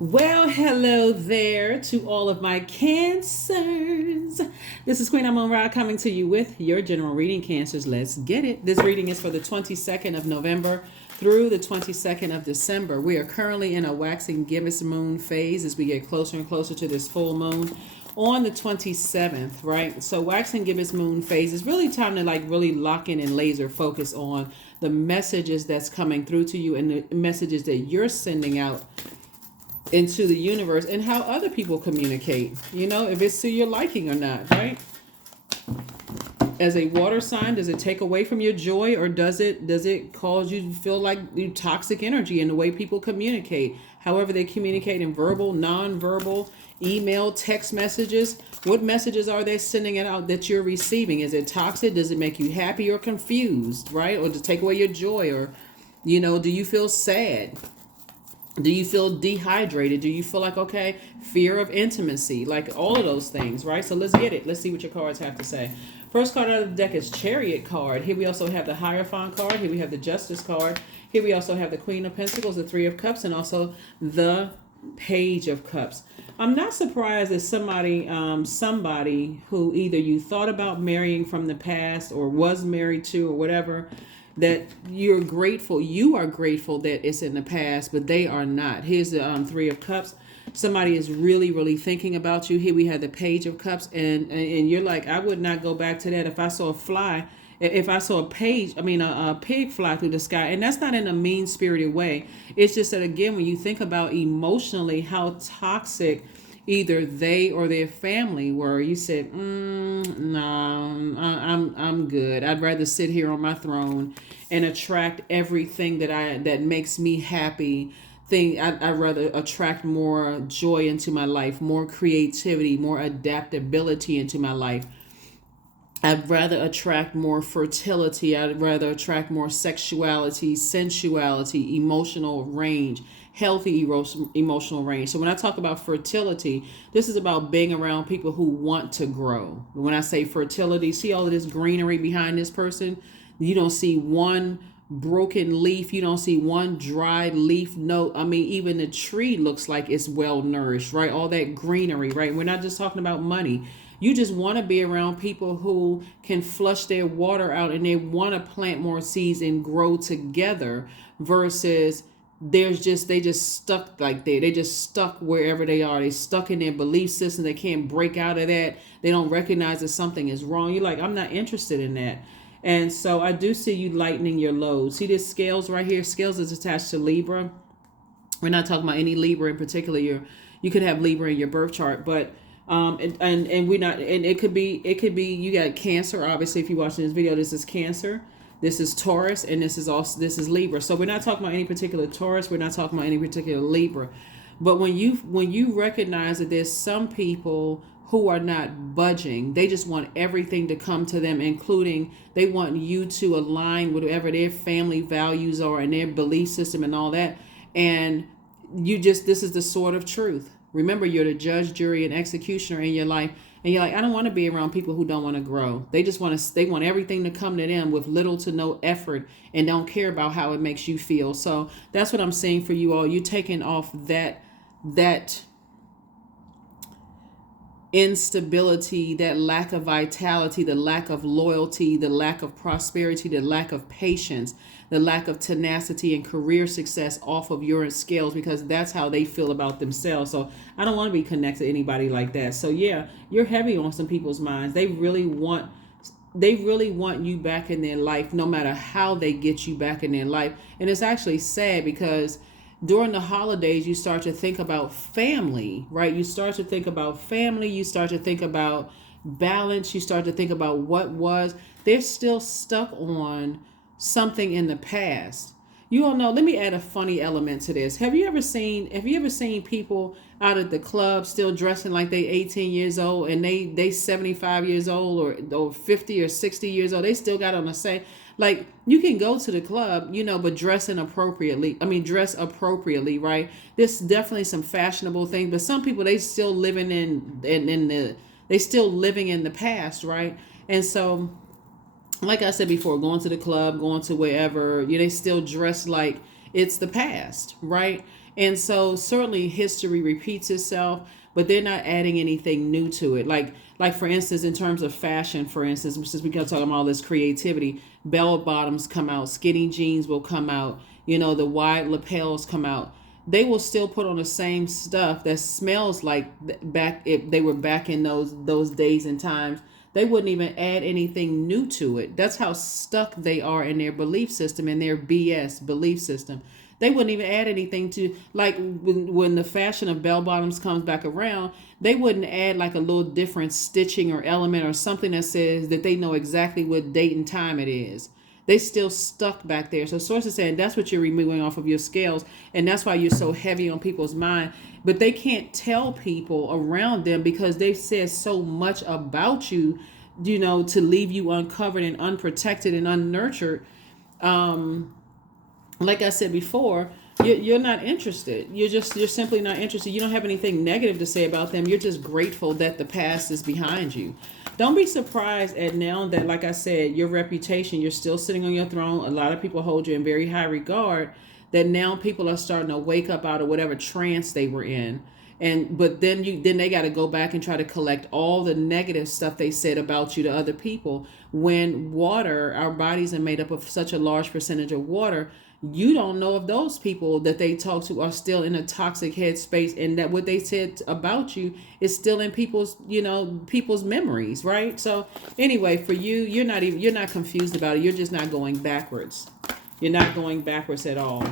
Well, hello there to all of my cancers. This is Queen Amun Ra coming to you with your general reading, cancers. Let's get it. This reading is for the 22nd of November through the 22nd of December. We are currently in a waxing gibbous moon phase as we get closer and closer to this full moon on the 27th, right? So waxing gibbous moon phase is really time to really lock in and laser focus on the messages that's coming through to you and the messages that you're sending out into the universe and how other people communicate, if it's to your liking or not, right? As a water sign, does it take away from your joy, or does it cause you to feel like you toxic energy in the way people communicate? However they communicate, in verbal, non-verbal, email, text messages, what messages are they sending out that you're receiving? Is it toxic? Does it make you happy or confused, right? Or to take away your joy? Or do you feel sad? Do you feel dehydrated? Do you feel like, okay, fear of intimacy? Like all of those things, right? So let's get it. Let's see what your cards have to say. First card out of the deck is Chariot card. Here we also have the Hierophant card. Here we have the Justice card. Here we also have the Queen of Pentacles, the Three of Cups, and also the Page of Cups. I'm not surprised that somebody who either you thought about marrying from the past or was married to or whatever, that you are grateful that it's in the past, but they are not. Here's the Three of Cups. Somebody is really, really thinking about you. Here we have the Page of Cups, and you're like, I would not go back to that. If I saw a pig fly through the sky, and that's not in a mean-spirited way. It's just that, again, when you think about emotionally how toxic either they or their family were, you said, no, I'm good. I'd rather sit here on my throne and attract everything that makes me happy. I'd rather attract more joy into my life, more creativity, more adaptability into my life. I'd rather attract more fertility. I'd rather attract more sexuality, sensuality, emotional range, healthy emotional range. So when I talk about fertility, this is about being around people who want to grow. When I say fertility, see all of this greenery behind this person? You don't see one broken leaf. You don't see one dried leaf. No, even the tree looks like it's well nourished, right? All that greenery, right? We're not just talking about money. You just want to be around people who can flush their water out and they want to plant more seeds and grow together versus they just stuck like that. They just stuck wherever they are. They stuck in their belief system. They can't break out of that. They don't recognize that something is wrong. You're like, I'm not interested in that. And so I do see you lightening your load. See this scales right here? Scales is attached to Libra. We're not talking about any Libra in particular. You could have Libra in your birth chart, but it could be you got Cancer. Obviously, if you're watching this video, this is Cancer, this is Taurus, and this is Libra. So we're not talking about any particular Taurus, we're not talking about any particular Libra. But when you recognize that there's some people who are not budging, they just want everything to come to them, including they want you to align with whatever their family values are and their belief system and all that. And this is the sword of truth. Remember, you're the judge, jury, and executioner in your life. And you're like, I don't want to be around people who don't want to grow. They want everything to come to them with little to no effort and don't care about how it makes you feel. So that's what I'm saying for you all. You're taking off that instability, that lack of vitality, the lack of loyalty, the lack of prosperity, the lack of patience, the lack of tenacity and career success off of your scales, because that's how they feel about themselves. So I don't want to be connected to anybody like that. So yeah, you're heavy on some people's minds. They really want you back in their life, no matter how they get you back in their life. And it's actually sad because during the holidays, you start to think about family, right? You start to think about family. You start to think about balance. You start to think about what was. They're still stuck on something in the past. You all know, let me add a funny element to this. Have you ever seen people out at the club still dressing like they 18 years old and they 75 years old or 50 or 60 years old? They still got on the same. Like, you can go to the club, but dress appropriately, right? There's definitely some fashionable things, but some people, they still living they still living in the past, right? And so, like I said before, going to the club, going to wherever, they still dress like it's the past, right? And so certainly history repeats itself, but they're not adding anything new to it. Like for instance, in terms of fashion, for instance, since we kept talking about all this creativity, bell bottoms come out, skinny jeans will come out, the wide lapels come out. They will still put on the same stuff that smells like back if they were back in those days and times. They wouldn't even add anything new to it. That's how stuck they are in their belief system, in their BS belief system. They wouldn't even add anything to, like when the fashion of bell bottoms comes back around, they wouldn't add like a little different stitching or element or something that says that they know exactly what date and time it is. They still stuck back there. So sources saying that's what you're removing off of your scales, and that's why you're so heavy on people's mind. But they can't tell people around them because they've said so much about you, to leave you uncovered and unprotected and unnurtured. Like I said before, you're not interested. You're simply not interested. You don't have anything negative to say about them. You're just grateful that the past is behind you. Don't be surprised at now that, like I said, your reputation, you're still sitting on your throne. A lot of people hold you in very high regard, that now people are starting to wake up out of whatever trance they were in. But then they got to go back and try to collect all the negative stuff they said about you to other people. When water, our bodies are made up of such a large percentage of water, you don't know if those people that they talk to are still in a toxic headspace, and that what they said about you is still in people's memories, right? So anyway, for you, you're not confused about it. You're just not going backwards. You're not going backwards at all.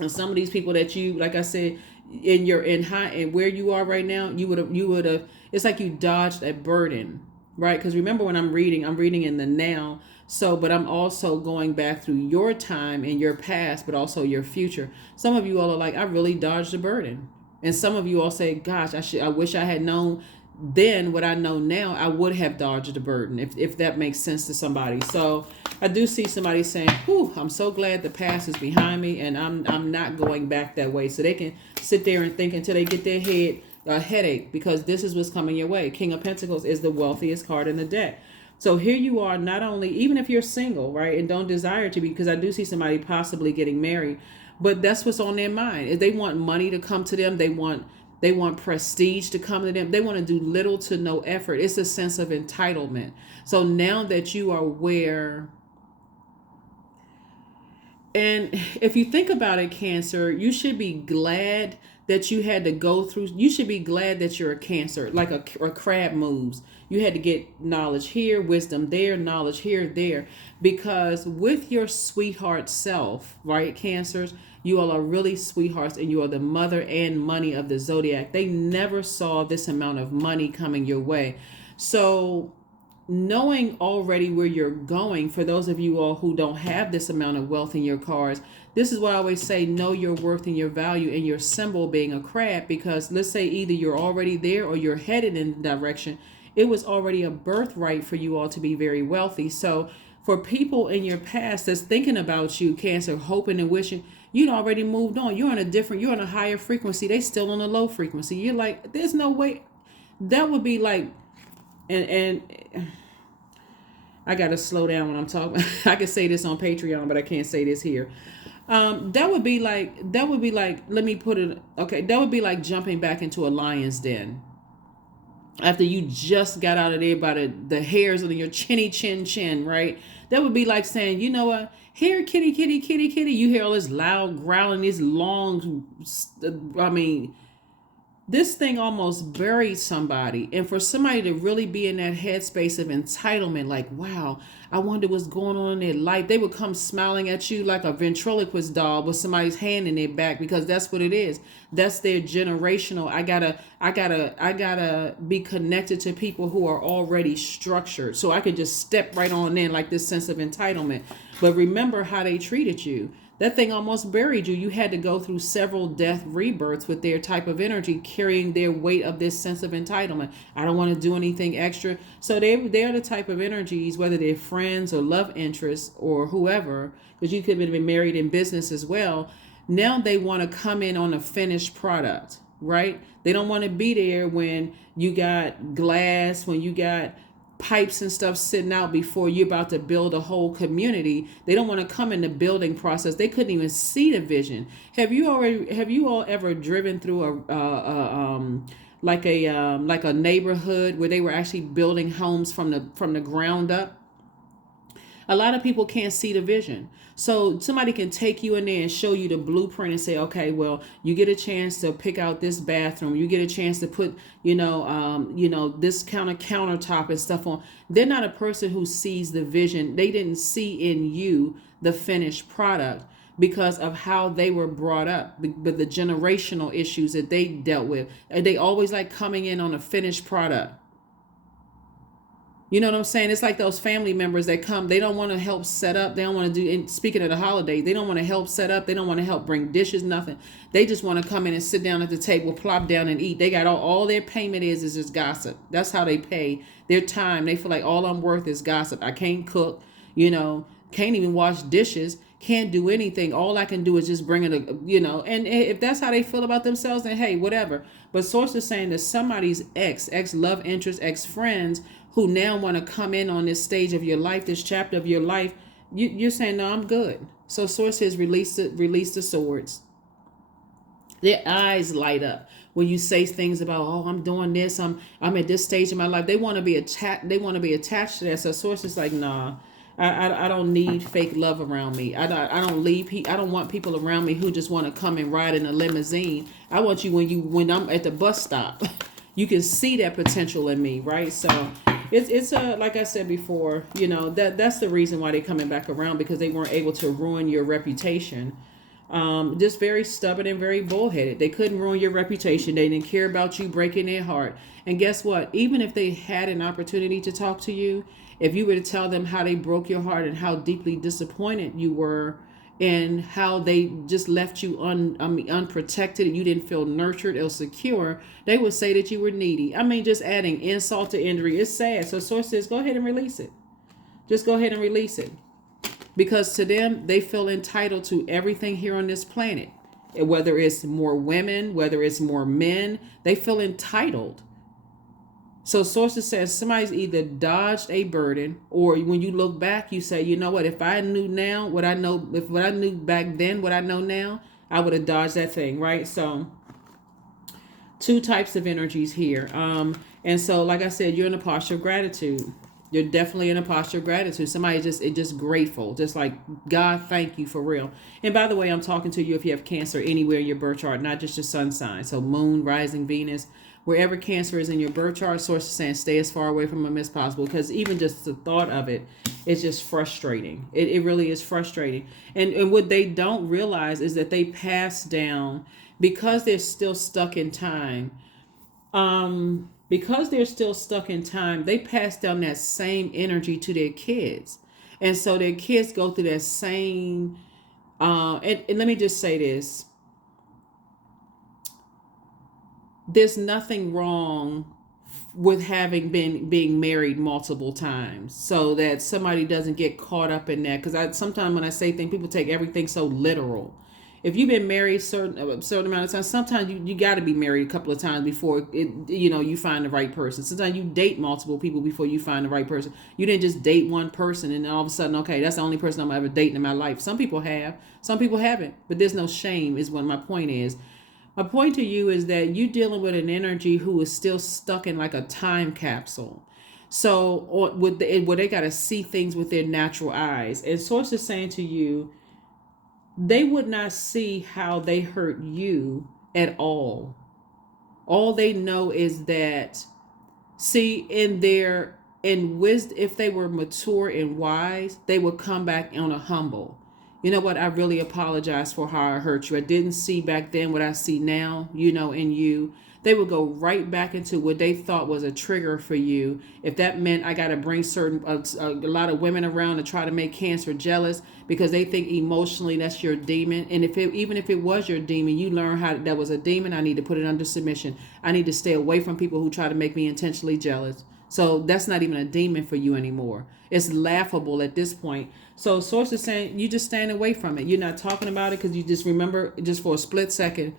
And some of these people that you, like I said, in high and where you are right now, you would have. It's like you dodged a burden, right? Because remember, when I'm reading in the now. So, but I'm also going back through your time and your past, but also your future. Some of you all are like, I really dodged a burden. And some of you all say, gosh, I wish I had known then what I know now. I would have dodged the burden, if that makes sense to somebody. So I do see somebody saying, whew, I'm so glad the past is behind me, and I'm not going back that way. So they can sit there and think until they get their head a headache, because this is what's coming your way. King of Pentacles is the wealthiest card in the deck. So here you are, not only, even if you're single, right, and don't desire to be, because I do see somebody possibly getting married, but that's what's on their mind. If they want money to come to them, they want prestige to come to them. They want to do little to no effort. It's a sense of entitlement. So now that you are aware, and if you think about it, Cancer, you should be glad that you had to go through. You should be glad that you're a Cancer, like a crab moves. You had to get knowledge here, wisdom there, knowledge here, there. Because with your sweetheart self, right, Cancers, you all are really sweethearts, and you are the mother and money of the Zodiac. They never saw this amount of money coming your way. So knowing already where you're going, for those of you all who don't have this amount of wealth in your cards, this is why I always say know your worth and your value, and your symbol being a crab, because let's say either you're already there or you're headed in the direction. It was already a birthright for you all to be very wealthy. So for people in your past that's thinking about you, Cancer, hoping and wishing, you'd already moved on. You're on a higher frequency. They still on a low frequency. You're like, there's no way. That would be like, and I got to slow down when I'm talking. I can say this on Patreon, but I can't say this here. That would be like, let me put it, okay. That would be like jumping back into a lion's den after you just got out of there by the hairs on your chin, right? That would be like saying, you know what? Here, kitty, kitty, kitty, kitty. You hear all this loud growling, this long, this thing almost buried somebody. And for somebody to really be in that headspace of entitlement, like, wow, I wonder what's going on in their life. They would come smiling at you like a ventriloquist doll with somebody's hand in their back, because that's what it is. That's their generational. I gotta be connected to people who are already structured, so I could just step right on in, like this sense of entitlement. But remember how they treated you. That thing almost buried you. You had to go through several death rebirths with their type of energy, carrying their weight of this sense of entitlement. I don't want to do anything extra. So they're the type of energies, whether they're friends or love interests or whoever, because you could have been married in business as well. Now they want to come in on a finished product, right? They don't want to be there when you got glass, when you got pipes and stuff sitting out before you're about to build a whole community. They don't want to come in the building process. They couldn't even see the vision. Have you all ever driven through like a neighborhood where they were actually building homes from the ground up? A lot of people can't see the vision. So somebody can take you in there and show you the blueprint and say, okay, well, you get a chance to pick out this bathroom. You get a chance to put, this countertop and stuff on. They're not a person who sees the vision. They didn't see in you the finished product because of how they were brought up, but the generational issues that they dealt with. They always like coming in on a finished product. You know what I'm saying? It's like those family members that come, they don't want to help set up. They don't want to do, and speaking of the holiday, they don't want to help set up. They don't want to help bring dishes, nothing. They just want to come in and sit down at the table, plop down and eat. They got all their payment is just gossip. That's how they pay their time. They feel like all I'm worth is gossip. I can't cook, can't even wash dishes, can't do anything. All I can do is just bring it, and if that's how they feel about themselves, then hey, whatever. But source is saying that somebody's ex love interest, ex friends who now want to come in on this stage of your life, this chapter of your life, you're saying, no, I'm good. So source says, release the swords. Their eyes light up when you say things about, oh, I'm doing this, I'm at this stage in my life. They want to be attached. They want to be attached to that. So source is like, nah, I don't need fake love around me. I don't want people around me who just want to come and ride in a limousine. I want you when I'm at the bus stop, you can see that potential in me, right? So it's like I said before, that's the reason why they're coming back around, because they weren't able to ruin your reputation. Just very stubborn and very bullheaded. They couldn't ruin your reputation. They didn't care about you breaking their heart. And guess what? Even if they had an opportunity to talk to you, if you were to tell them how they broke your heart and how deeply disappointed you were and how they just left you unprotected and you didn't feel nurtured or secure, they would say that you were needy. I mean, just adding insult to injury. It's sad. So source says, go ahead and release it. Just go ahead and release it. Because to them, they feel entitled to everything here on this planet. Whether it's more women, whether it's more men, they feel entitled. So sources says somebody's either dodged a burden, or when you look back, you say, you know what, if I knew now what I know, if what I knew back then, what I know now, I would have dodged that thing, right? So two types of energies here. And so, like I said, you're in a posture of gratitude. You're definitely in a posture of gratitude. Somebody just grateful, just like, God, thank you for real. And by the way, I'm talking to you if you have Cancer anywhere in your birth chart, not just your sun sign. So moon, rising, Venus, wherever Cancer is in your birth chart, source is saying stay as far away from them as possible, because even just the thought of it is just frustrating. It really is frustrating. And what they don't realize is that they pass down, because they're still stuck in time. Because they're still stuck in time, they pass down that same energy to their kids. And so their kids go through that same, and let me just say this. There's nothing wrong with being married multiple times, so that somebody doesn't get caught up in that. Because sometimes when I say things, people take everything so literal. If you've been married a certain amount of time, sometimes you got to be married a couple of times before you find the right person. Sometimes you date multiple people before you find the right person. You didn't just date one person and then all of a sudden, okay, that's the only person I'm ever dating in my life. Some people have, some people haven't, but there's no shame is what my point is. My point to you is that you're dealing with an energy who is still stuck in like a time capsule. So where they got to see things with their natural eyes. And source is saying to you, they would not see how they hurt you at all. All they know is that, in wisdom, if they were mature and wise, they would come back on a humble. You know what? I really apologize for how I hurt you. I didn't see back then what I see now, in you. They would go right back into what they thought was a trigger for you. If that meant I got to bring a lot of women around to try to make Cancer jealous because they think emotionally that's your demon. And even if it was your demon, you learn how that was a demon. I need to put it under submission. I need to stay away from people who try to make me intentionally jealous. So that's not even a demon for you anymore. It's laughable at this point. So source is saying you just stand away from it. You're not talking about it because you just remember just for a split second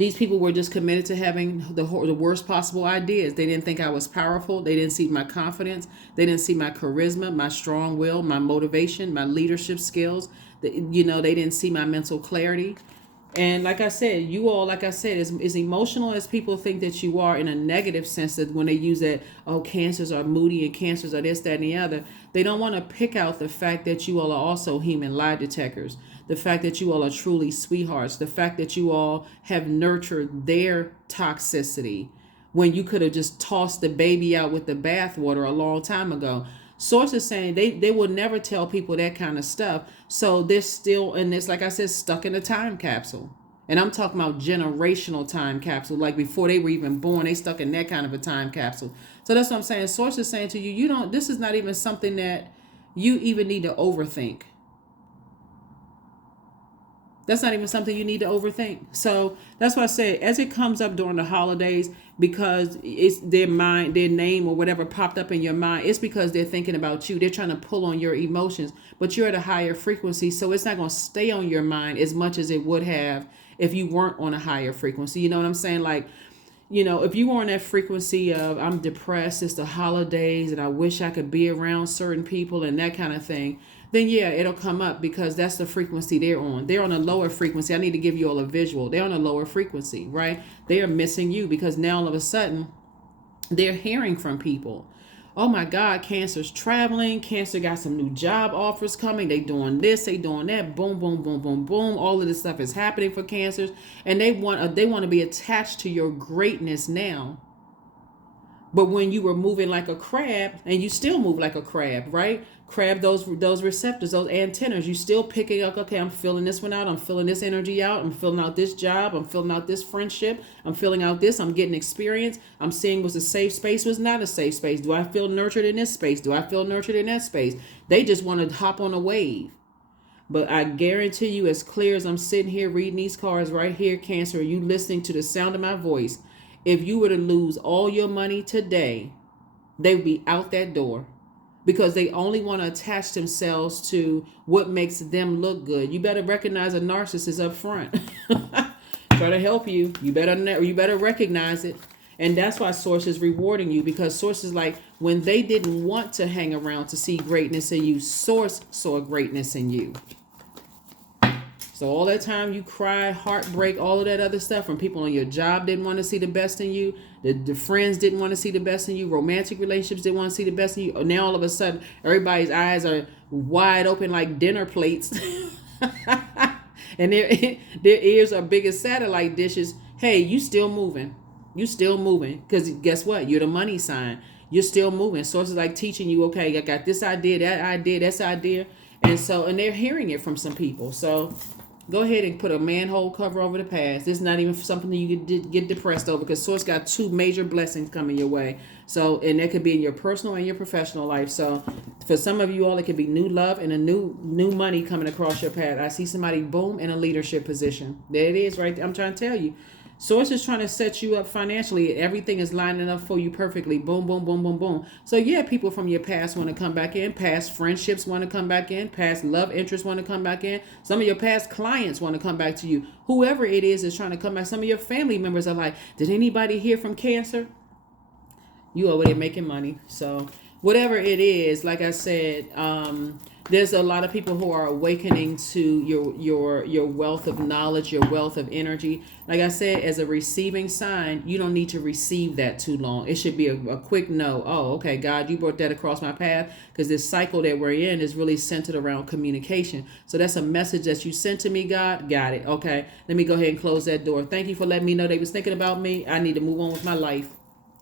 These people were just committed to having the worst possible ideas. They didn't think I was powerful. They didn't see my confidence. They didn't see my charisma, my strong will, my motivation, my leadership skills. They didn't see my mental clarity. And like I said, you all, like I said, as emotional as people think that you are in a negative sense, that when they use that, oh, cancers are moody and cancers are this, that, and the other, they don't want to pick out the fact that you all are also human lie detectors, the fact that you all are truly sweethearts, the fact that you all have nurtured their toxicity when you could have just tossed the baby out with the bathwater a long time ago. Sources saying they will never tell people that kind of stuff. So they're still in this, like I said, stuck in a time capsule. And I'm talking about generational time capsule. Like before they were even born, they stuck in that kind of a time capsule. So that's what I'm saying. Sources saying to you, this is not even something that you even need to overthink. That's not even something you need to overthink. So that's why I say, as it comes up during the holidays, because it's their mind, their name or whatever popped up in your mind, it's because they're thinking about you. They're trying to pull on your emotions, but you're at a higher frequency. So it's not going to stay on your mind as much as it would have if you weren't on a higher frequency. You know what I'm saying? Like, if you were on that frequency of I'm depressed, it's the holidays and I wish I could be around certain people and that kind of thing, then yeah, it'll come up because that's the frequency they're on. They're on a lower frequency. I need to give you all a visual. They're on a lower frequency, right? They are missing you because now all of a sudden they're hearing from people. Oh my God, Cancer's traveling. Cancer got some new job offers coming. They doing this, they doing that. Boom, boom, boom, boom, boom. All of this stuff is happening for Cancers, and they want to be attached to your greatness now. But when you were moving like a crab, and you still move like a crab, right? Crab, those receptors, those antennas, you still picking up, okay, I'm feeling this one out. I'm feeling this energy out. I'm filling out this job. I'm filling out this friendship. I'm filling out this. I'm getting experience. I'm seeing was a safe space, was not a safe space. Do I feel nurtured in this space? Do I feel nurtured in that space? They just want to hop on a wave. But I guarantee you, as clear as I'm sitting here reading these cards right here, Cancer, you listening to the sound of my voice, if you were to lose all your money today, they would be out that door because they only want to attach themselves to what makes them look good. You better recognize a narcissist up front. Try to help you. You better recognize it. And that's why Source is rewarding you, because Source is like, when they didn't want to hang around to see greatness in you, Source saw greatness in you. So all that time you cry, heartbreak, all of that other stuff from people on your job didn't want to see the best in you. The friends didn't want to see the best in you. Romantic relationships didn't want to see the best in you. Now all of a sudden, everybody's eyes are wide open like dinner plates. And their ears are big as satellite dishes. Hey, you still moving. You still moving. Because guess what? You're the money sign. You're still moving. Sources like teaching you, okay, I got this idea, that idea, this idea. And they're hearing it from some people. So go ahead and put a manhole cover over the past. This is not even something that you could get depressed over, because Source got two major blessings coming your way. So, and that could be in your personal and your professional life. So for some of you all, it could be new love and a new money coming across your path. I see somebody, boom, in a leadership position. There it is right there. I'm trying to tell you. Source is trying to set you up financially. Everything is lining up for you perfectly. Boom, boom, boom, boom, boom. So yeah, people from your past want to come back in. Past friendships want to come back in. Past love interests want to come back in. Some of your past clients want to come back to you. Whoever it is trying to come back. Some of your family members are like, did anybody hear from Cancer? You over there making money. So whatever it is, like I said, there's a lot of people who are awakening to your wealth of knowledge, your wealth of energy. Like I said, as a receiving sign, you don't need to receive that too long. It should be a quick no. Oh, okay, God, you brought that across my path, because this cycle that we're in is really centered around communication. So that's a message that you sent to me, God. Got it. Okay, let me go ahead and close that door. Thank you for letting me know they was thinking about me. I need to move on with my life.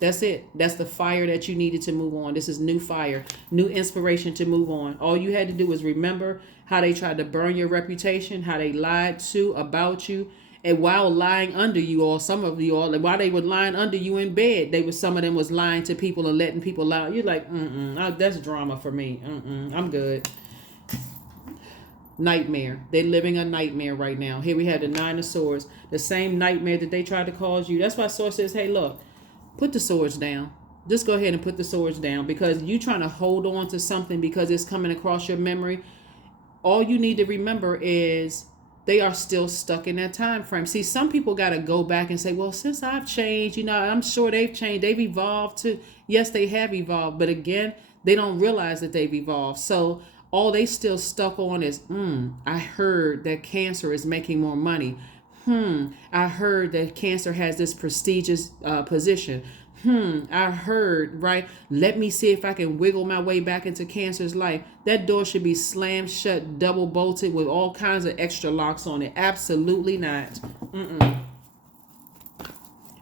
That's it. That's the fire that you needed to move on. This is new fire, new inspiration to move on. All you had to do was remember how they tried to burn your reputation, how they lied about you, and while lying under you, or some of you all, while they were lying under you in bed, some of them was lying to people and letting people lie. You're like, that's drama for me. I'm good. Nightmare. They're living a nightmare right now. Here we have the Nine of Swords, the same nightmare that they tried to cause you. That's why Source says, hey, look, put the swords down. Just go ahead and put the swords down, because you trying to hold on to something because it's coming across your memory. All you need to remember is they are still stuck in that time frame. See, some people got to go back and say, well, since I've changed, I'm sure they've changed. They've evolved too. Yes, they have evolved. But again, they don't realize that they've evolved. So all they still stuck on is, I heard that cancer is making more money. I heard that cancer has this prestigious position. I heard, right? Let me see if I can wiggle my way back into cancer's life. That door should be slammed shut, double bolted with all kinds of extra locks on it. Absolutely not.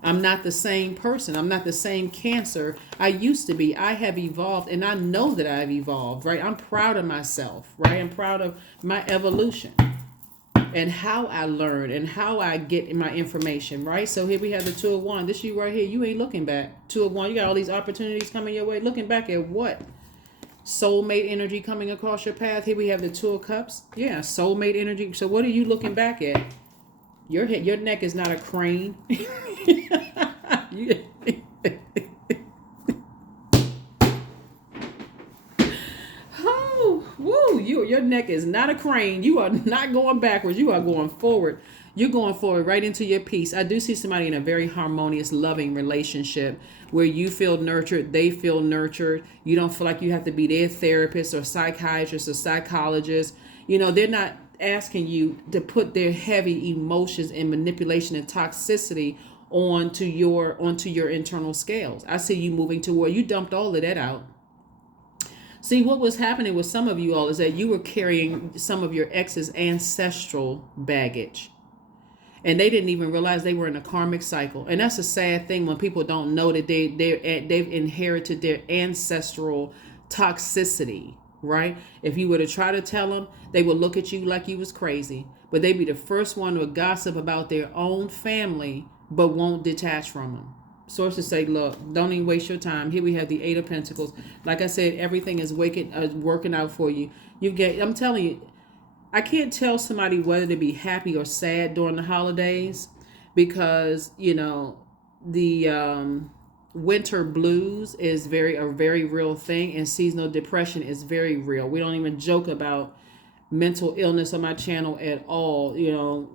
I'm not the same person. I'm not the same cancer I used to be. I have evolved, and I know that I've evolved, right? I'm proud of myself, right? I'm proud of my evolution and how I learn and how I get my information, right? So here we have the 2 of Wands. This you right here. You ain't looking back. 2 of Wands. You got all these opportunities coming your way. Looking back at what? Soulmate energy coming across your path. Here we have the 2 of Cups. Yeah, soulmate energy. So what are you looking back at? Your neck is not a crane. Your neck is not a crane. You are not going backwards. You are going forward. You're going forward right into your peace. I do see somebody in a very harmonious, loving relationship where you feel nurtured, they feel nurtured. You don't feel like you have to be their therapist or psychiatrist or psychologist. They're not asking you to put their heavy emotions and manipulation and toxicity onto your internal scales. I see you moving to where you dumped all of that out. See, what was happening with some of you all is that you were carrying some of your ex's ancestral baggage. And they didn't even realize they were in a karmic cycle. And that's a sad thing when people don't know that they've inherited their ancestral toxicity, right? If you were to try to tell them, they would look at you like you was crazy. But they'd be the first one to gossip about their own family, but won't detach from them. Sources say, look, don't even waste your time. Here we have the 8 of Pentacles. Like I said, everything is working out for you. I'm telling you, I can't tell somebody whether to be happy or sad during the holidays because, the winter blues is a very real thing, and seasonal depression is very real. We don't even joke about mental illness on my channel at all.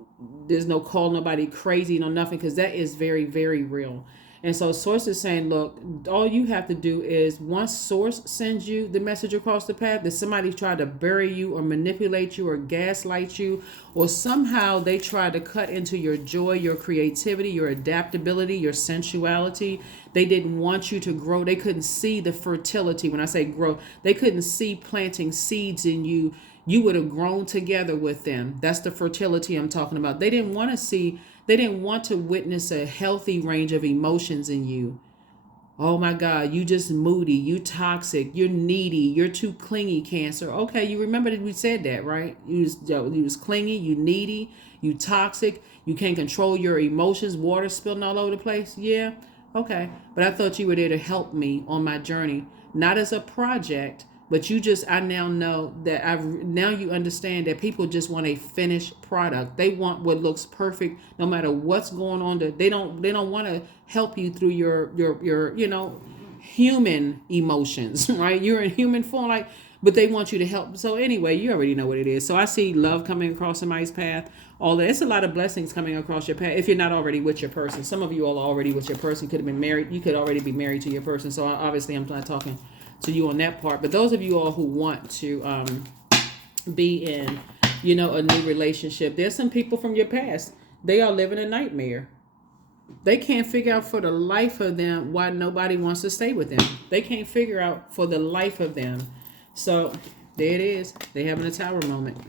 There's no call nobody crazy, nothing, because that is very, very real. And so Source is saying, look, all you have to do is once Source sends you the message across the path that somebody tried to bury you or manipulate you or gaslight you, or somehow they tried to cut into your joy, your creativity, your adaptability, your sensuality. They didn't want you to grow. They couldn't see the fertility. When I say grow, they couldn't see planting seeds in you. You would have grown together with them. That's the fertility I'm talking about. They didn't want to witness a healthy range of emotions in you. Oh my God, you just moody, you toxic, you're needy, you're too clingy, Cancer. Okay, you remember that we said that, right? You was clingy, you needy, you toxic, you can't control your emotions, water spilling all over the place. Yeah, okay. But I thought you were there to help me on my journey, not as a project. But I now know that now you understand that people just want a finished product. They want what looks perfect, no matter what's going on. They don't want to help you through your human emotions, right? You're in human form, but they want you to help. So anyway, you already know what it is. So I see love coming across somebody's path. All that. It's a lot of blessings coming across your path if you're not already with your person. Some of you all are already with your person. Could have been married. You could already be married to your person. So obviously I'm not talking to you on that part, but those of you all who want to be in a new relationship, there's some people from your past, they are living a nightmare. They can't figure out for the life of them why nobody wants to stay with them. They can't figure out for the life of them. So there it is. They having a tower moment.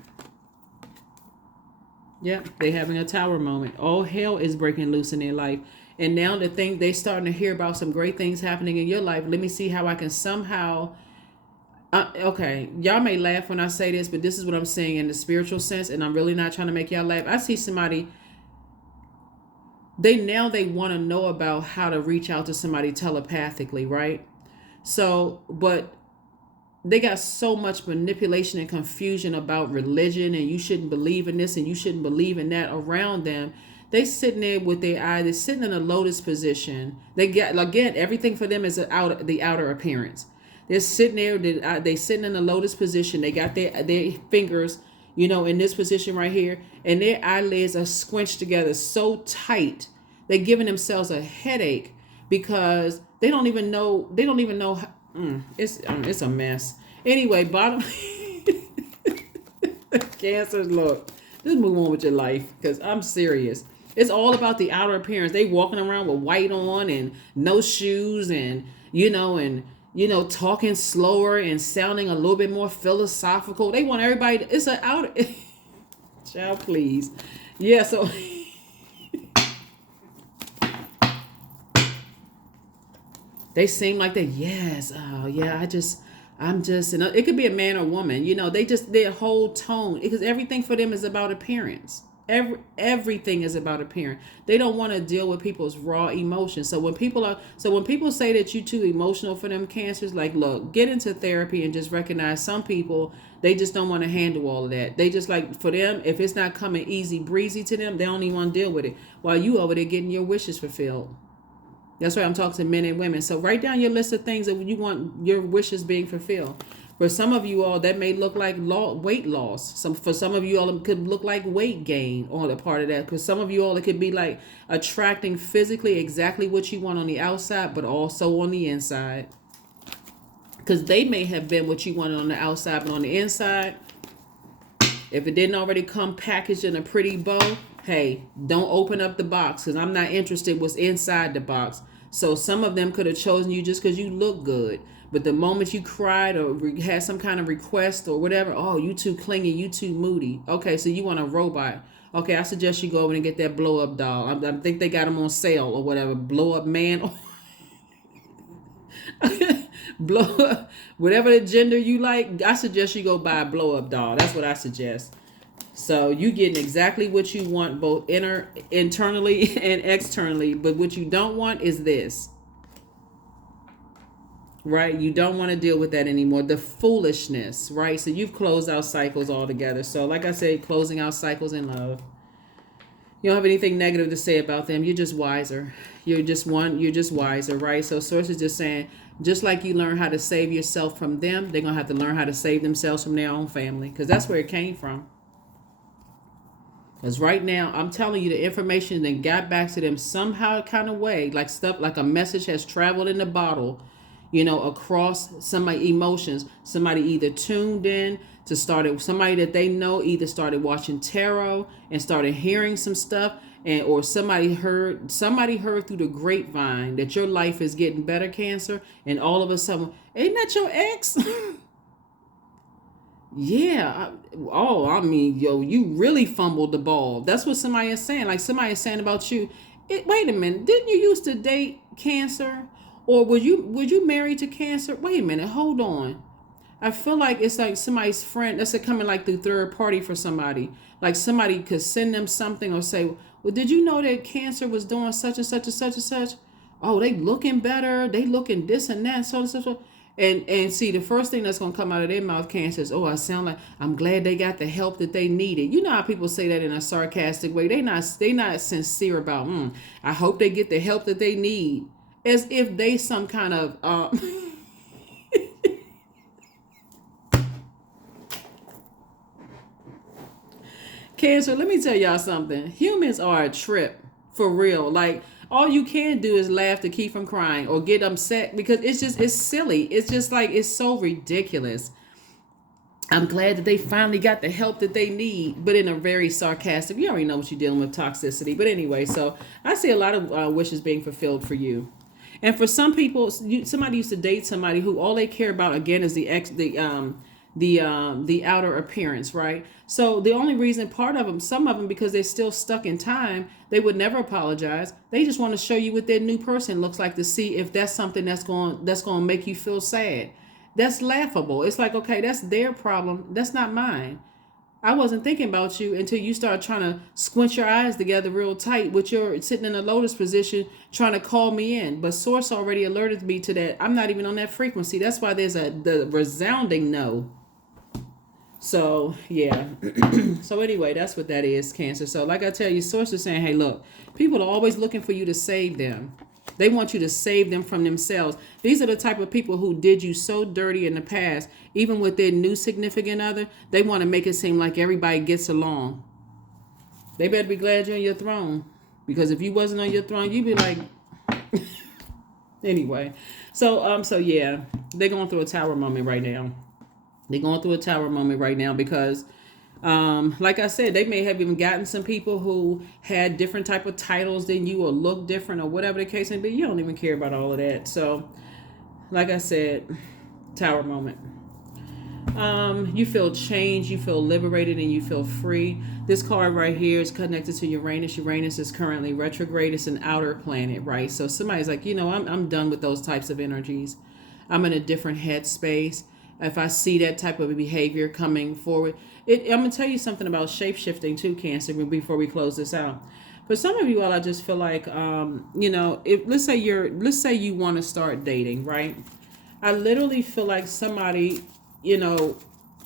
Yep, they having a tower moment. All hell is breaking loose in their life. And now they starting to hear about some great things happening in your life. Let me see how I can somehow. Okay, y'all may laugh when I say this, but this is what I'm saying in the spiritual sense, and I'm really not trying to make y'all laugh. I see somebody. They want to know about how to reach out to somebody telepathically, right? So, but they got so much manipulation and confusion about religion, and you shouldn't believe in this and you shouldn't believe in that around them. They sitting there with their eyes. They're sitting in a lotus position. They get, again, everything for them is the outer appearance. They're sitting there. They sitting in a lotus position. They got their fingers, in this position right here, and their eyelids are squinched together so tight, they're giving themselves a headache because they don't even know how, it's a mess. Anyway, bottom Cancers, look, just move on with your life because I'm serious. It's all about the outer appearance. They walking around with white on and no shoes, and talking slower and sounding a little bit more philosophical. They want everybody it's an outer child, please. Yeah, so they seem like they, yes, oh yeah, I'm just, and it could be a man or woman, their whole tone, because everything for them is about appearance. Everything is about appearance. They don't want to deal with people's raw emotions. So when people say that you're too emotional for them, Cancers, like, look, get into therapy and just recognize some people, they just don't want to handle all of that. They just, like, for them, if it's not coming easy breezy to them, they don't even want to deal with it, while you over there getting your wishes fulfilled. That's why I'm talking to men and women. So write down your list of things that you want your wishes being fulfilled. For some of you all, that may look like weight loss. For some of you all, it could look like weight gain on a part of that. Because some of you all, it could be like attracting physically exactly what you want on the outside, but also on the inside. Because they may have been what you wanted on the outside, but on the inside, if it didn't already come packaged in a pretty bow, hey, don't open up the box, because I'm not interested what's inside the box. So some of them could have chosen you just because you look good. But the moment you cried or had some kind of request or whatever, oh, you too clingy, you too moody. Okay, so you want a robot. Okay, I suggest you go over and get that blow up doll. I think they got them on sale or whatever. Blow up man. Blow up, whatever the gender you like, I suggest you go buy a blow up doll. That's what I suggest. So you getting exactly what you want, both internally and externally. But what you don't want is this, right? You don't want to deal with that anymore. The foolishness, right? So you've closed out cycles altogether. So like I said, closing out cycles in love. You don't have anything negative to say about them. You're just wiser. You're just wiser, right? So Source is just saying, just like you learn how to save yourself from them, they're going to have to learn how to save themselves from their own family, because that's where it came from. Because right now, I'm telling you, the information then got back to them somehow, kind of way, like stuff, like a message has traveled in a bottle, across somebody's emotions. Somebody either tuned in to somebody that they know either started watching tarot and started hearing some stuff, or somebody heard through the grapevine that your life is getting better, Cancer, and all of a sudden, ain't that your ex? Yeah. You really fumbled the ball. That's what somebody is saying. Like somebody is saying about you. Wait a minute. Didn't you used to date Cancer? Or were you married to Cancer? Wait a minute. Hold on. I feel like it's like somebody's friend. That's coming like through third party for somebody. Like somebody could send them something or say, well, did you know that Cancer was doing such and such and such and such? Oh, they looking better. They looking this and that. So. And see, the first thing that's going to come out of their mouth, Cancer, is, oh, I sound like I'm glad they got the help that they needed. You know how people say that in a sarcastic way. They not sincere about, I hope they get the help that they need. As if they some kind of... Cancer, let me tell y'all something. Humans are a trip, for real. Like, all you can do is laugh to keep from crying or get upset because it's silly. It's just like, it's so ridiculous. I'm glad that they finally got the help that they need, but in a very sarcastic, you already know what you're dealing with, toxicity. But anyway, so I see a lot of wishes being fulfilled for you. And for some people, somebody used to date somebody who all they care about, again, is the outer appearance, right? So the only reason, some of them, because they're still stuck in time, they would never apologize. They just want to show you what their new person looks like to see if that's something that's going to make you feel sad. That's laughable. It's like, okay, that's their problem. That's not mine. I wasn't thinking about you until you start trying to squint your eyes together real tight with your sitting in a lotus position trying to call me in. But Source already alerted me to that. I'm not even on that frequency. That's why there's the resounding no. So, yeah. So anyway, that's what that is, Cancer. So like I tell you, Source is saying, hey, look, people are always looking for you to save them. They want you to save them from themselves. These are the type of people who did you so dirty in the past, even with their new significant other. They want to make it seem like everybody gets along. They better be glad you're on your throne, because if you wasn't on your throne, you'd be like, anyway. So yeah, they're going through a tower moment right now. They're going through a tower moment right now because, like I said, they may have even gotten some people who had different type of titles than you, or look different, or whatever the case may be. You don't even care about all of that. So, like I said, tower moment. You feel changed, you feel liberated, and you feel free. This card right here is connected to Uranus. Uranus is currently retrograde. It's an outer planet, right? So somebody's like, I'm done with those types of energies. I'm in a different headspace. If I see that type of behavior coming forward, I'm gonna tell you something about shape-shifting too, Cancer, before we close this out. For some of you all, I just feel like, if let's say you want to start dating, right? I literally feel like somebody, you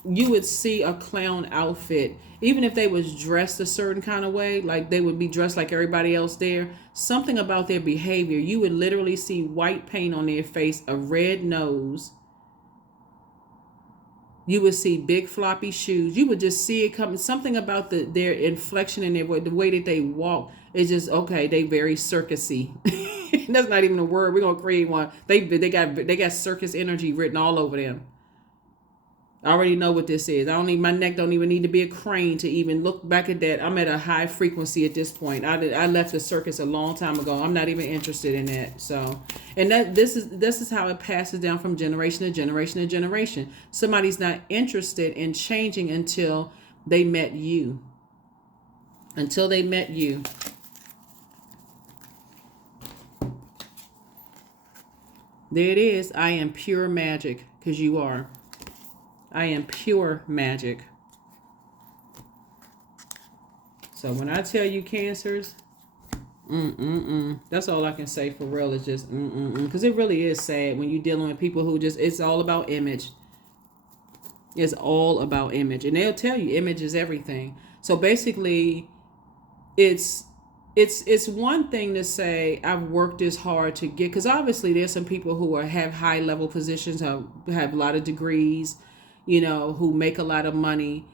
would see a clown outfit, even if they was dressed a certain kind of way, like they would be dressed like everybody else there. Something about their behavior, you would literally see white paint on their face, a red nose. You would see big floppy shoes. You would just see it coming. Something about their inflection and the way that they walk is just, okay, they very circusy. That's not even a word. We're gonna create one. They got circus energy written all over them. I already know what this is. My neck don't even need to be a crane to even look back at that. I'm at a high frequency at this point. I left the circus a long time ago. I'm not even interested in that. So, and this is how it passes down from generation to generation to generation. Somebody's not interested in changing until they met you. Until they met you. There it is. I am pure magic, because you are. I am pure magic. So when I tell you, Cancers, that's all I can say for real, is just because it really is sad when you're dealing with people who just, it's all about image. It's all about image. And they'll tell you image is everything. So basically, it's one thing to say I've worked this hard to get, because obviously there's some people who have high level positions, have a lot of degrees, who make a lot of money.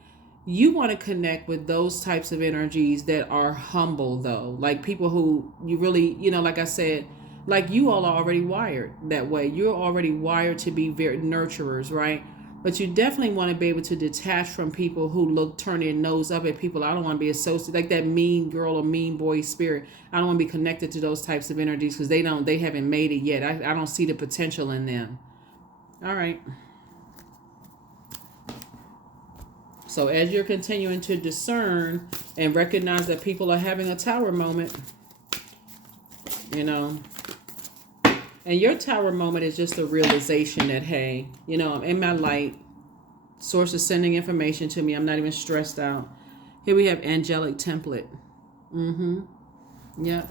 You want to connect with those types of energies that are humble, though. Like people who you really, like I said, like you all are already wired that way. You're already wired to be very nurturers, right? But you definitely want to be able to detach from people who turn their nose up at people. I don't want to be associated, like that mean girl or mean boy spirit. I don't want to be connected to those types of energies because they haven't made it yet. I don't see the potential in them. All right. So as you're continuing to discern and recognize that people are having a tower moment, and your tower moment is just a realization that, hey, I'm in my light. Source is sending information to me. I'm not even stressed out. Here we have angelic template. Yeah.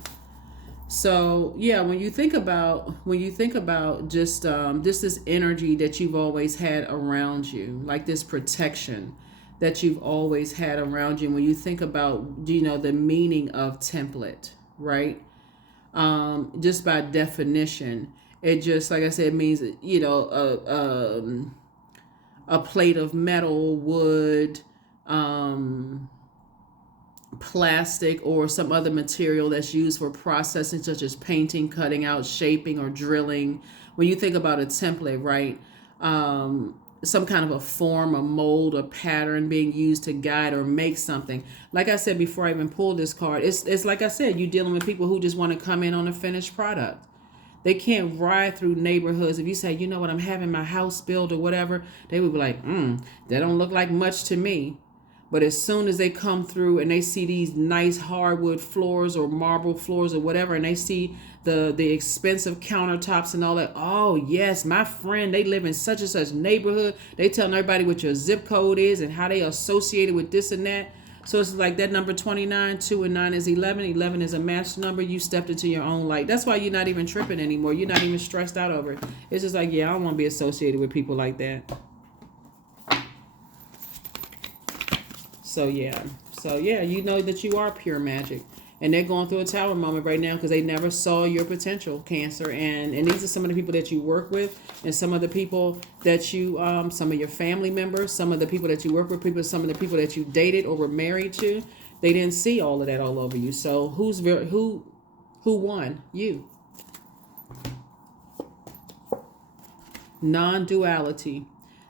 So yeah, when you think about just this energy that you've always had around you, like this protection that you've always had around you. When you think about, the meaning of template, right? Just by definition, it just, like I said, it means, a plate of metal, wood, plastic, or some other material that's used for processing, such as painting, cutting out, shaping, or drilling. When you think about a template, right? Some kind of a form, a mold, a pattern being used to guide or make something. Like I said before I even pulled this card, it's like I said, you're dealing with people who just want to come in on a finished product. They can't ride through neighborhoods. If you say, I'm having my house built or whatever, they would be like, that don't look like much to me. But as soon as they come through and they see these nice hardwood floors or marble floors or whatever, and they see the expensive countertops and all that, oh yes, my friend, they live in such and such neighborhood. They telling everybody what your zip code is and how they associated with this and that. So it's like that number 29, 2 and 9 is 11. 11 is a matched number. You stepped into your own light. That's why you're not even tripping anymore. You're not even stressed out over it. It's just like, yeah, I don't want to be associated with people like that. So yeah, you know that you are pure magic. And they're going through a tower moment right now because they never saw your potential, Cancer. And these are some of the people that you work with, and some of the people that you, some of your family members, some of the people that you work with, some of the people that you dated or were married to. They didn't see all of that all over you. So who won? You. Non-duality.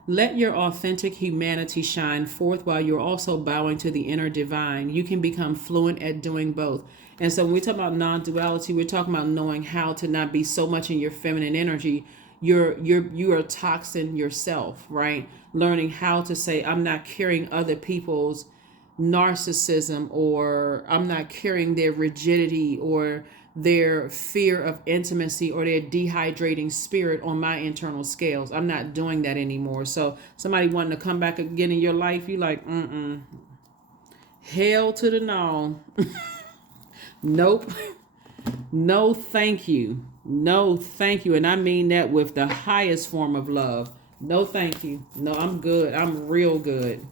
Let your authentic humanity shine forth while you're also bowing to the inner divine. You can become fluent at doing both. And so when we talk about non-duality, we're talking about knowing how to not be so much in your feminine energy. You are toxin yourself, right? Learning how to say, I'm not carrying other people's narcissism, or I'm not carrying their rigidity or their fear of intimacy or their dehydrating spirit on my internal scales. I'm not doing that anymore. So somebody wanting to come back again in your life, you like, hell to the no. Nope. No, thank you. No, thank you. And I mean that with the highest form of love. No, thank you. No, I'm good. I'm real good.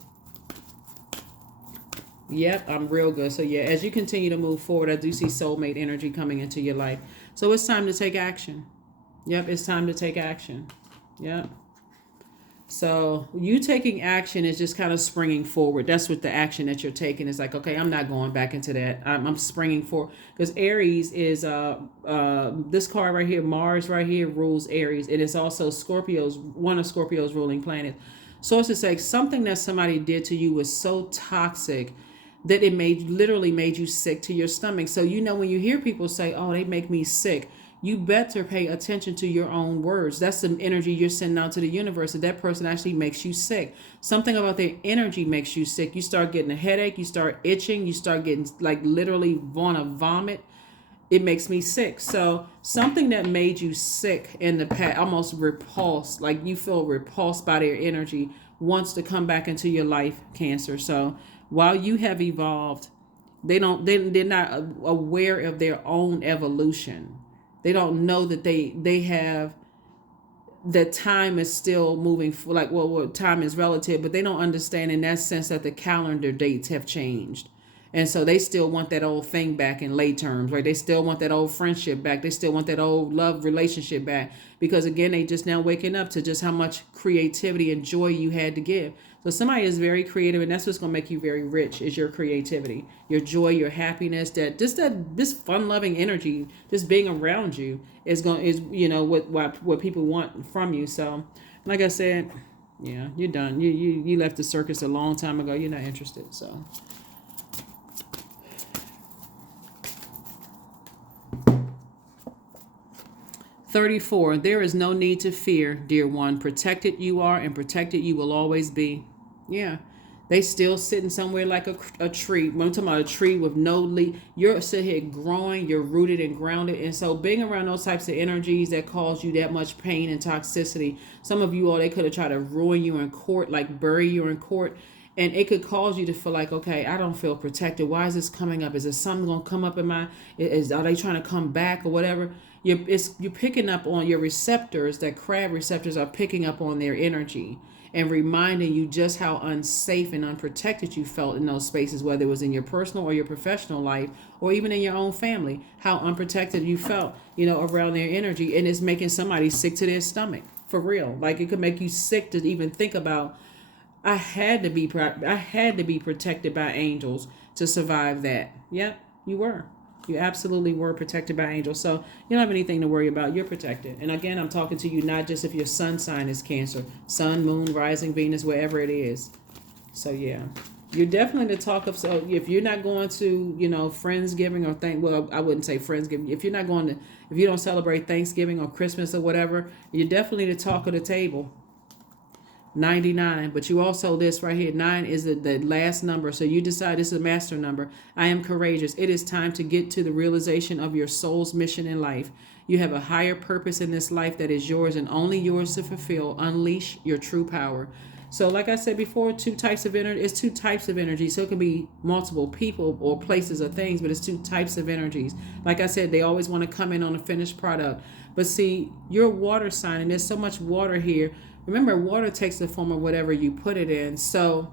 Yep, I'm real good. So yeah, as you continue to move forward, I do see soulmate energy coming into your life. So it's time to take action. Yep, it's time to take action. Yep. So you taking action is just kind of springing forward. That's what the action that you're taking is like, okay, I'm not going back into that. I'm springing forward. Because Aries is this card right here, Mars right here rules Aries. It is also one of Scorpio's ruling planets. So it's just like something that somebody did to you was so toxic that it literally made you sick to your stomach. So when you hear people say, oh, they make me sick, you better pay attention to your own words. That's some energy you're sending out to the universe. That person actually makes you sick. Something about their energy makes you sick. You start getting a headache. You start itching. You start getting like literally want to vomit. It makes me sick. So something that made you sick in the past, almost repulsed, like you feel repulsed by their energy, wants to come back into your life, Cancer. So while you have evolved, they're not aware of their own evolution. They don't know that they have, that time is still moving for, like, well, time is relative, but they don't understand in that sense that the calendar dates have changed. And so they still want that old thing back in lay terms, right? They still want that old friendship back. They still want that old love relationship back. Because again, they just now waking up to just how much creativity and joy you had to give. So somebody is very creative, and that's what's going to make you very rich is your creativity, your joy, your happiness, this fun-loving energy, just being around you is what people want from you. So like I said, yeah, you're done. You left the circus a long time ago. You're not interested. So 34. There is no need to fear, dear one. Protected you are, and protected you will always be. Yeah. They still sitting somewhere like a tree. When I'm talking about a tree with no leaf, you're sitting here growing, you're rooted and grounded. And so being around those types of energies that cause you that much pain and toxicity, some of you all, they could have tried to ruin you in court, like bury you in court. And it could cause you to feel like, okay, I don't feel protected. Why is this coming up? Is there something going to come up in are they trying to come back or whatever? You're picking up on your receptors, that crab receptors are picking up on their energy and reminding you just how unsafe and unprotected you felt in those spaces, whether it was in your personal or your professional life or even in your own family, how unprotected you felt, around their energy. And it's making somebody sick to their stomach, for real. Like it could make you sick to even think about, I had to be protected by angels to survive that. Yep, you were. You absolutely were protected by angels. So you don't have anything to worry about. You're protected. And again, I'm talking to you not just if your sun sign is Cancer, sun, moon, rising, Venus, wherever it is. So yeah, you're definitely the talk of. So if you're not going to, Friendsgiving or I wouldn't say Friendsgiving. If you don't celebrate Thanksgiving or Christmas or whatever, you're definitely the talk of the table. 99, but you also, this right here, 9 is the last number. So you decide this is a master number. I am courageous. It is time to get to the realization of your soul's mission in life. You have a higher purpose in this life that is yours and only yours to fulfill. Unleash your true power. So like I said before, two types of energy. It's two types of energy. So it can be multiple people or places or things, but it's two types of energies. Like I said, they always want to come in on a finished product. But see, you're a water sign, and there's so much water here. Remember, water takes the form of whatever you put it in. So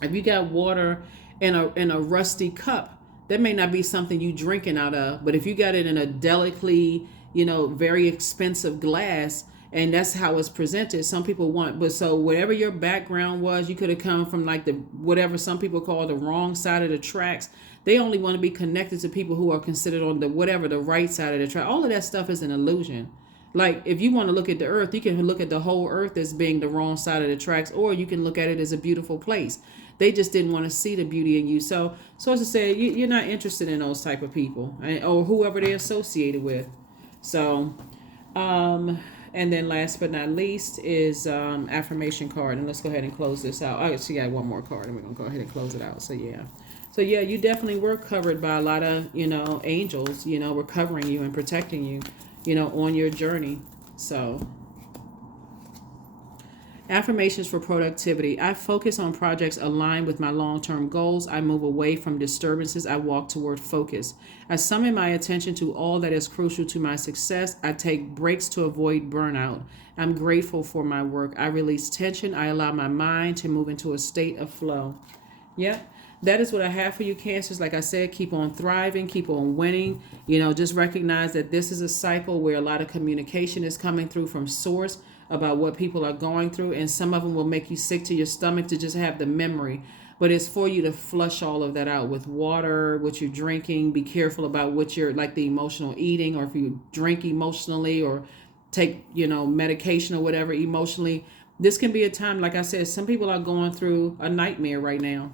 if you got water in a rusty cup, That may not be something you drinking out of, but if you got it in a delicately, very expensive glass, and that's how it's presented. Some people want, but so whatever your background was, you could have come from like the whatever some people call the wrong side of the tracks. They only want to be connected to people who are considered on the right side of the track. All of that stuff is an illusion. Like if you want to look at the earth, you can look at the whole earth as being the wrong side of the tracks, or you can look at it as a beautiful place. They just didn't want to see the beauty in you. So as I say, you're not interested in those type of people, or whoever they're associated with. So, and then last but not least is affirmation card. And let's go ahead and close this out. I actually got one more card, and we're gonna go ahead and close it out. So yeah, you definitely were covered by a lot of angels. Were covering you and protecting you, on your journey. So. Affirmations for productivity. I focus on projects aligned with my long-term goals. I move away from disturbances. I walk toward focus. I summon my attention to all that is crucial to my success. I take breaks to avoid burnout. I'm grateful for my work. I release tension. I allow my mind to move into a state of flow. Yep. That is what I have for you, Cancers. Like I said, keep on thriving, keep on winning. Just recognize that this is a cycle where a lot of communication is coming through from source about what people are going through, and some of them will make you sick to your stomach to just have the memory, but it's for you to flush all of that out with water, what you're drinking. Be careful about what you're like, the emotional eating, or if you drink emotionally or take medication or whatever emotionally. This can be a time, like I said, some people are going through a nightmare right now.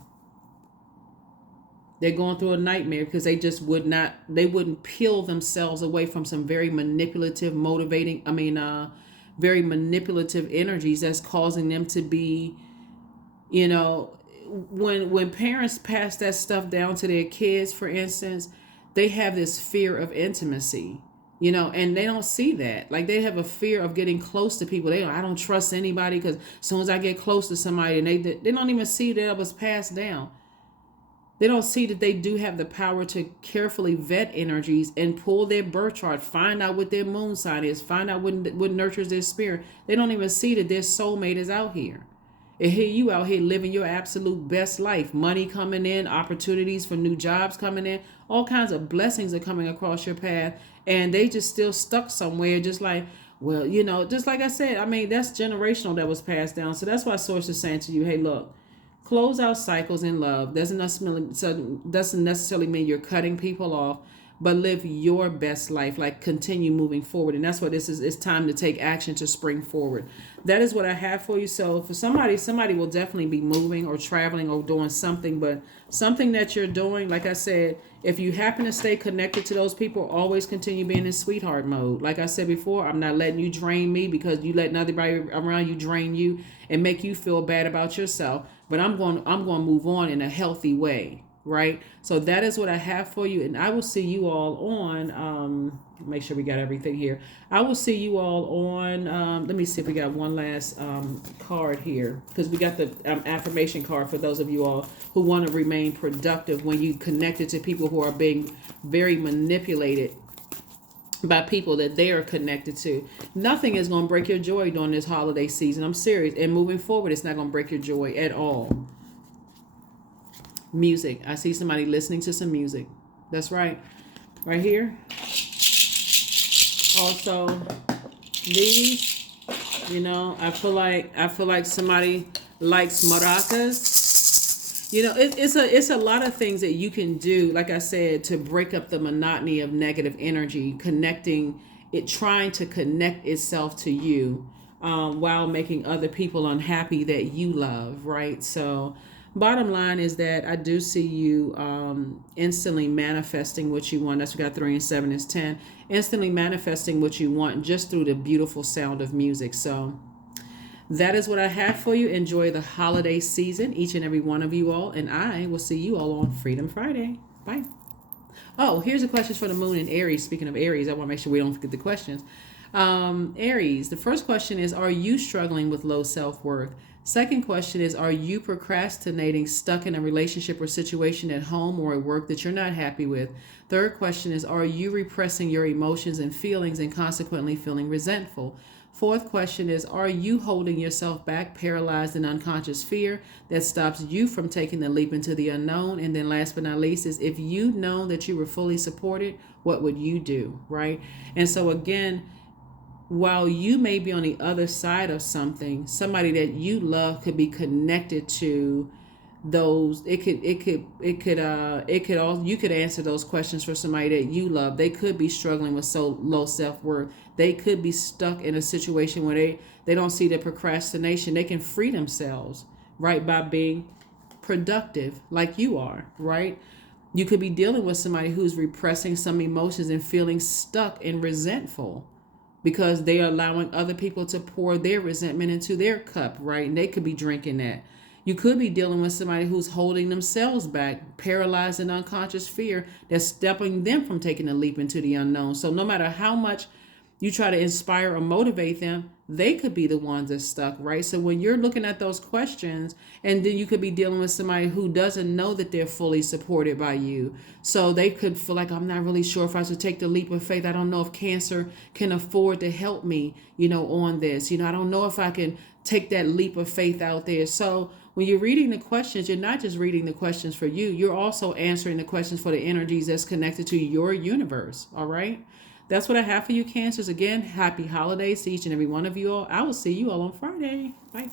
They're going through a nightmare because they just wouldn't peel themselves away from some very manipulative, very manipulative energies that's causing them to be, when parents pass that stuff down to their kids, for instance, they have this fear of intimacy, and they don't see that. Like they have a fear of getting close to people. I don't trust anybody because as soon as I get close to somebody, and they don't even see that it was passed down. They don't see that they do have the power to carefully vet energies and pull their birth chart, find out what their moon sign is, find out what nurtures their spirit. They don't even see that their soulmate is out here. And here you out here living your absolute best life. Money coming in, opportunities for new jobs coming in, all kinds of blessings are coming across your path. And they just still stuck somewhere, just like, well, just like I said, that's generational that was passed down. So that's why Source is saying to you, hey, look, close out cycles in love. Doesn't necessarily mean you're cutting people off, but live your best life. Like continue moving forward. And that's what this is. It's time to take action to spring forward. That is what I have for you. So for somebody will definitely be moving or traveling or doing something, but something that you're doing, like I said, if you happen to stay connected to those people, always continue being in sweetheart mode. Like I said before, I'm not letting you drain me because you letting everybody around you drain you and make you feel bad about yourself. But I'm going to move on in a healthy way, right? So that is what I have for you, and I will see you all on. Make sure we got everything here. I will see you all on. Let me see if we got one last card here, because we got the affirmation card for those of you all who want to remain productive when you connected to people who are being very manipulated by people that they are connected to. Nothing is going to break your joy during this holiday season. I'm serious. And moving forward, it's not going to break your joy at all. Music. I see somebody listening to some music. That's right. Right here. Also, these, I feel like somebody likes maracas. It's a lot of things that you can do, like I said, to break up the monotony of negative energy, trying to connect itself to you while making other people unhappy that you love, right? So bottom line is that I do see you instantly manifesting what you want. That's what we got 3 and 7 is 10. Instantly manifesting what you want just through the beautiful sound of music. So that is what I have for you. Enjoy the holiday season, each and every one of you all. And I will see you all on Freedom Friday. Bye. Oh, here's a question for the moon in Aries. Speaking of Aries, I want to make sure we don't forget the questions. Aries, the first question is, are you struggling with low self-worth? Second question is, are you procrastinating, stuck in a relationship or situation at home or at work that you're not happy with? Third question is, are you repressing your emotions and feelings and consequently feeling resentful? Fourth question is, are you holding yourself back, paralyzed in unconscious fear that stops you from taking the leap into the unknown? And then last but not least is, if you know that you were fully supported, what would you do, right? And so again, while you may be on the other side of something, somebody that you love could be connected to those. It could all, you could answer those questions for somebody that you love. They could be struggling with so low self-worth. They could be stuck in a situation where they don't see the procrastination. They can free themselves, right, by being productive like you are, right? You could be dealing with somebody who's repressing some emotions and feeling stuck and resentful because they are allowing other people to pour their resentment into their cup, right? And they could be drinking that. You could be dealing with somebody who's holding themselves back, paralyzed in unconscious fear that's stopping them from taking a leap into the unknown. So no matter how much you try to inspire or motivate them, they could be the ones that's stuck, right? So when you're looking at those questions, and then you could be dealing with somebody who doesn't know that they're fully supported by you. So they could feel like, I'm not really sure if I should take the leap of faith. I don't know if Cancer can afford to help me, on this. I don't know if I can take that leap of faith out there. So when you're reading the questions, you're not just reading the questions for you. You're also answering the questions for the energies that's connected to your universe, all right? That's what I have for you, Cancers. Again, happy holidays to each and every one of you all. I will see you all on Friday. Bye.